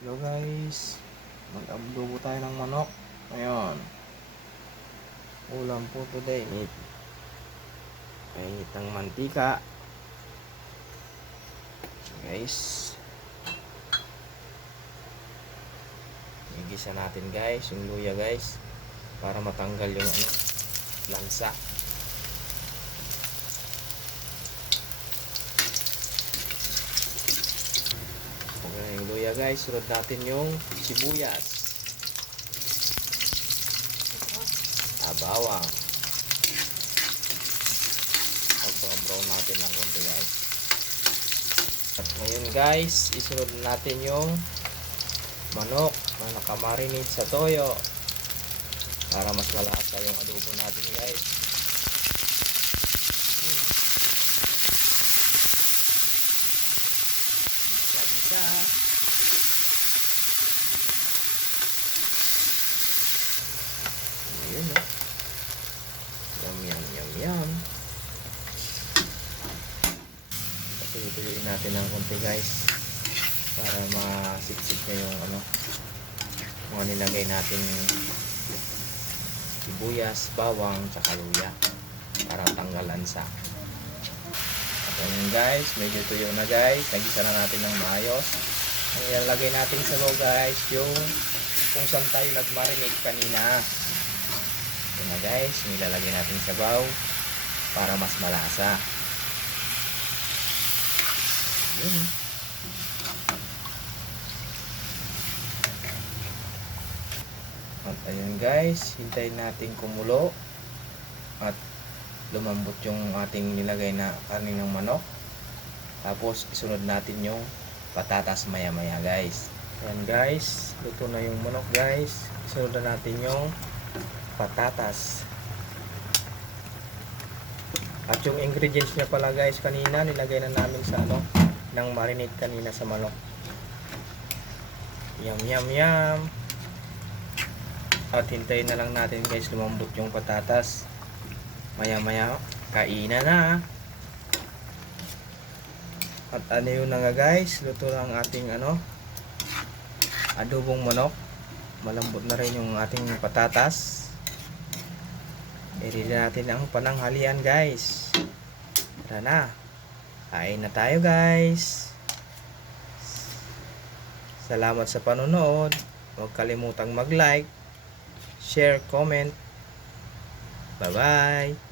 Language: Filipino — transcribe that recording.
Hello guys, mag-adobo tayo ng manok. Ngayon, ulam po today. Mainit ang mantika. Guys, igisa natin guys yung luya guys para matanggal yung lansa. Yung luya guys, sunod natin yung sibuyas, bawang. Pag-brown natin ng konti guys. At ngayon guys, isunod natin yung manok na nakamarinate sa toyo para mas malasa yung adobo natin guys. Gisa-gisa. Ayan o. Yum yum yum yum. Patuloy-tuloyin natin ng konti guys para masip-sip na yung mga nilagay natin sibuyas, bawang, tsaka luya para tanggal lansa. At yun guys, medyo tuyo na guys, nagisa na natin ng maayos. Ang ilalagay natin sa sabaw guys yung kung saan tayo nag-marinate kanina. Ito na guys, nilalagay natin sa sabaw para mas malasa. Yun. At ayun guys, hintayin natin kumulo at lumambot yung ating nilagay na kaninang manok. Tapos isunod natin yung patatas maya maya guys. Ayan guys, luto na yung manok guys. Isunod na natin yung patatas. At yung ingredients niya pala guys, kanina nilagay na namin sa ng marinade kanina sa manok. Yum yum yum. At hintayin na lang natin guys lumambot yung patatas. Maya maya kainan na. At yun na nga guys, luto na ang ating adobong manok. Malambot na rin yung ating patatas. I-ready natin ang pananghalian guys. Tara na, kain na tayo guys. Salamat sa panonood. Huwag kalimutang mag-like, share, comment. Bye bye.